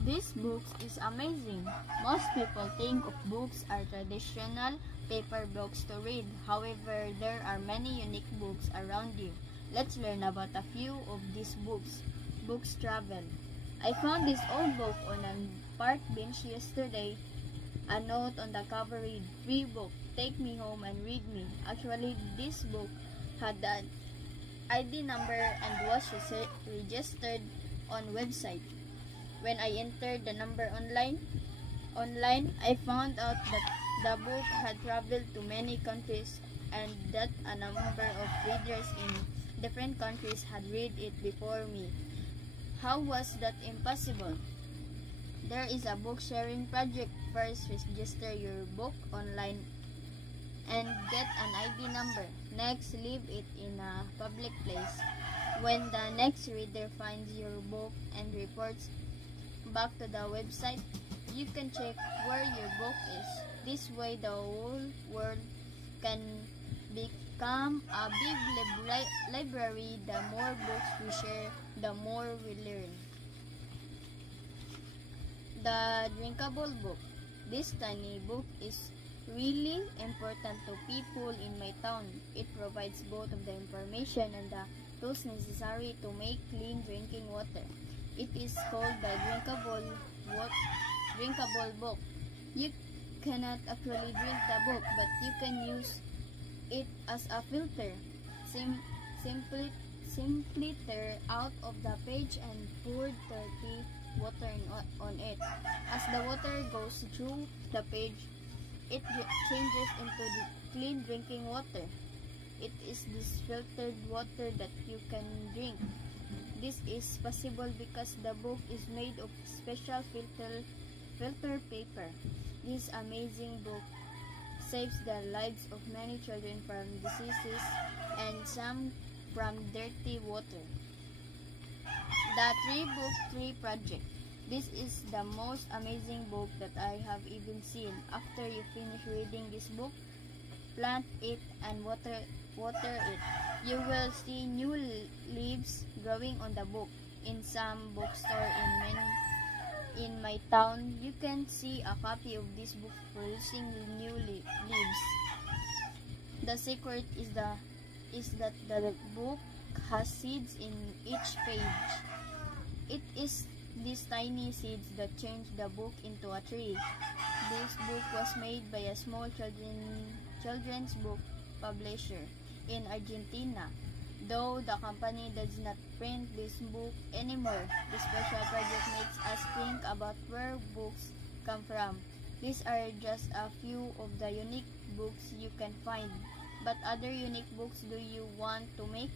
This book is amazing. Most people think of books are traditional paper books to read. However, there are many unique books around you. Let's learn about a few of these books. Books Travel. I found this old book on a park bench yesterday. A note on the cover read, "Free book, take me home and read me." Actually, this book had an ID number and was registered on website. When I entered the number online, I found out that the book had traveled to many countries and that a number of readers in different countries had read it before me. How was that impossible? There is a book sharing project. First, register your book online and get an ID number. Next, leave it in a public place. When the next reader finds your book and reports back to the website, you can check where your book is. This way, the whole world can become a big library. The more books we share, the more we learn. The drinkable book. This tiny book is really important to people in my town. It provides both of the information and the tools necessary to make clean drinking water. It is called the drinkable book. You cannot actually drink the book, but you can use it as a filter. Simply tear out of the page and pour dirty water on it. As the water goes through the page, it changes into the clean drinking water. It is this filtered water that you can drink. This is possible because the book is made of special filter paper. This amazing book saves the lives of many children from diseases and some from dirty water. The 3-Book 3 Project. This is the most amazing book that I have even seen. After you finish reading this book, plant it and water it. You will see new leaves growing on the book. In some bookstore in my town, you can see a copy of this book producing new leaves. The secret is that the book has seeds in each page. It is these tiny seeds that change the book into a tree. This book was made by a small children's book publisher in Argentina. Though the company does not print this book anymore, the special project makes us think about where books come from. These are just a few of the unique books you can find. But other unique books do you want to make?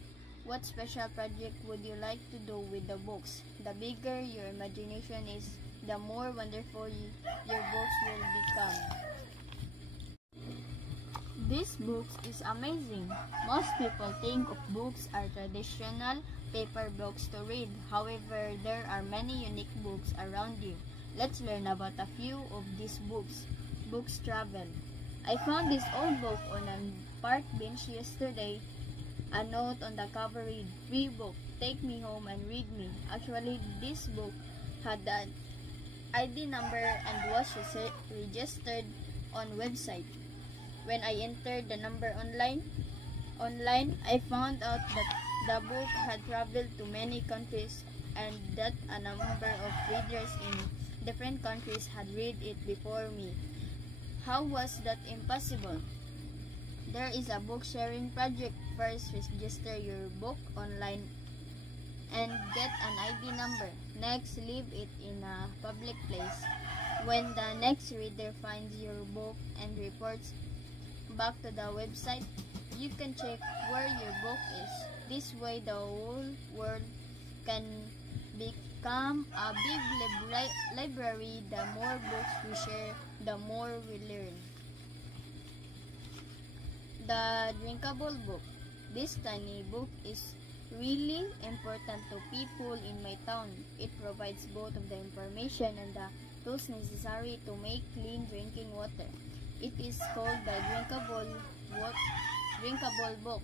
What special project would you like to do with the books? The bigger your imagination is, the more wonderful your books will become. This book is amazing. Most people think of books are traditional paper books to read. However, there are many unique books around you. Let's learn about a few of these books. Books Travel. I found this old book on a park bench yesterday. A note on the cover read, "Free book, take me home and read me." Actually, this book had an ID number and was registered on website. When I entered the number online, I found out that the book had traveled to many countries and that a number of readers in different countries had read it before me. How was that impossible? There is a book sharing project. First, register your book online and get an ID number. Next, leave it in a public place. When the next reader finds your book and reports back to the website, you can check where your book is. This way, the whole world can become a big library. The more books we share, the more we learn. The drinkable book. This tiny book is really important to people in my town. It provides both of the information and the tools necessary to make clean drinking water. It is called the drinkable book.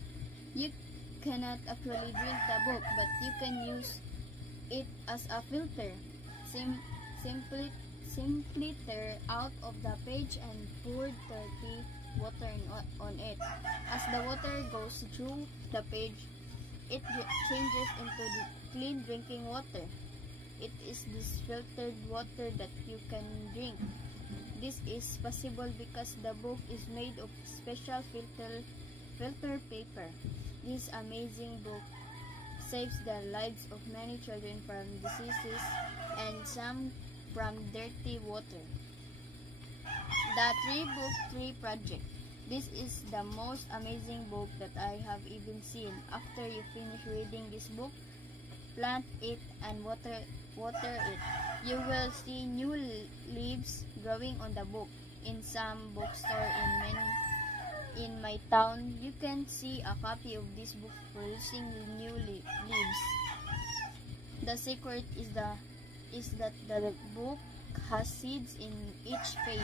You cannot actually drink the book, but you can use it as a filter. Simply tear out of the page and pour dirty water on it. As the water goes through the page, it changes into the clean drinking water. It is this filtered water that you can drink. This is possible because the book is made of special filter paper. This amazing book saves the lives of many children from diseases and some from dirty water. The 3-Book 3 Project. This is the most amazing book that I have even seen. After you finish reading this book, plant it and water it. You will see new leaves growing on the book. In some bookstore in my town, you can see a copy of this book producing new leaves. The secret is that the book has seeds in each page.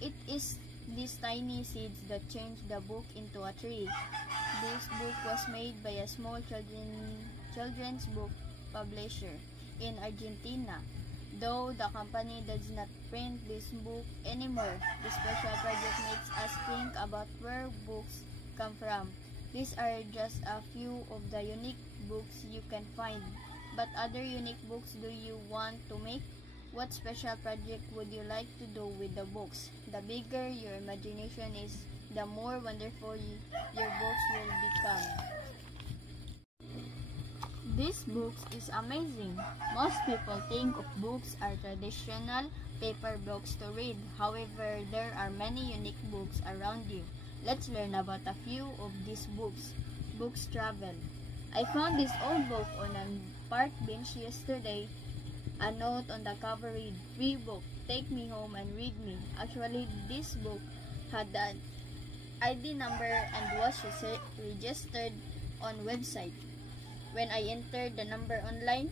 It is these tiny seeds that change the book into a tree. This book was made by a small children's book publisher in Argentina. Though the company does not print this book anymore, the special project makes us think about where books come from. These are just a few of the unique books you can find. But other unique books do you want to make? What special project would you like to do with the books? The bigger your imagination is, the more wonderful your books will become. This book is amazing. Most people think of books as traditional paper books to read. However, there are many unique books around you. Let's learn about a few of these books. Books Travel. I found this old book on a park bench yesterday. A note on the cover read, "Free book, take me home and read me." Actually, this book had an ID number and was registered on website. When I entered the number online,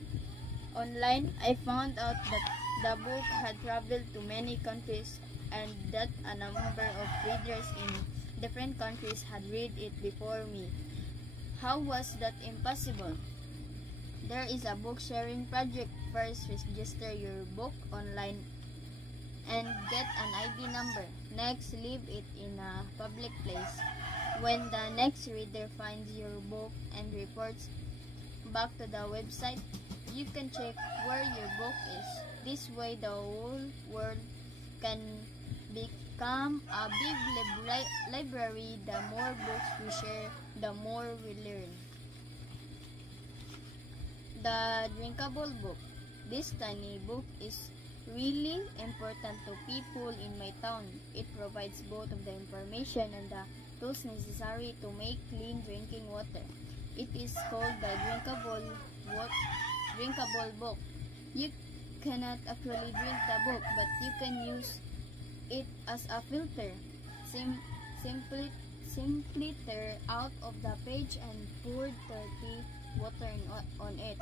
I found out that the book had traveled to many countries and that a number of readers in different countries had read it before me. How was that impossible? There is a book sharing project. First, register your book online and get an ID number. Next, leave it in a public place. When the next reader finds your book and reports back to the website, you can check where your book is. This way, the whole world can become a big library. The more books we share, the more we learn. The drinkable book. This tiny book is really important to people in my town. It provides both of the information and the tools necessary to make clean drinking water. It is called the drinkable book. You cannot actually drink the book, but you can use it as a filter. Simply tear out of the page and pour dirty water on it.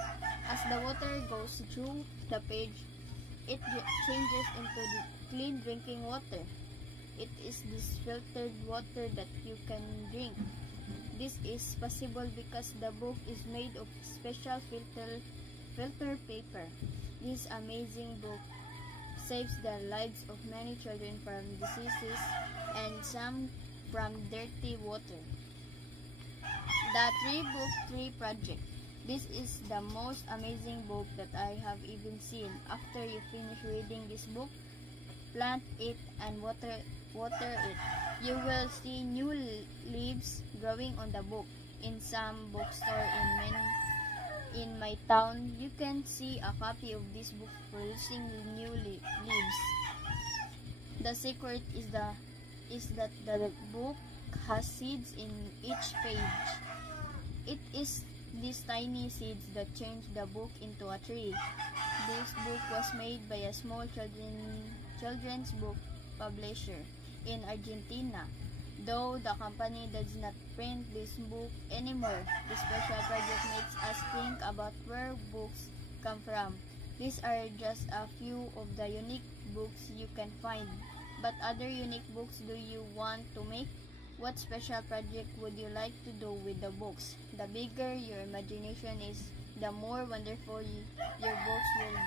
As the water goes through the page, it changes into the clean drinking water. It is this filtered water that you can drink. This is possible because the book is made of special filter paper. This amazing book saves the lives of many children from diseases and some from dirty water. The 3-Book 3 Project. This is the most amazing book that I have even seen. After you finish reading this book, plant it and water it. You will see new leaves growing on the book. In some bookstore in my town, you can see a copy of this book producing new leaves. The secret is that the book has seeds in each page. It is these tiny seeds that change the book into a tree. This book was made by a small children's book publisher in Argentina. Though the company does not print this book anymore, the special project makes us think about where books come from. These are just a few of the unique books you can find. But other unique books do you want to make? What special project would you like to do with the books? The bigger your imagination is, the more wonderful your books will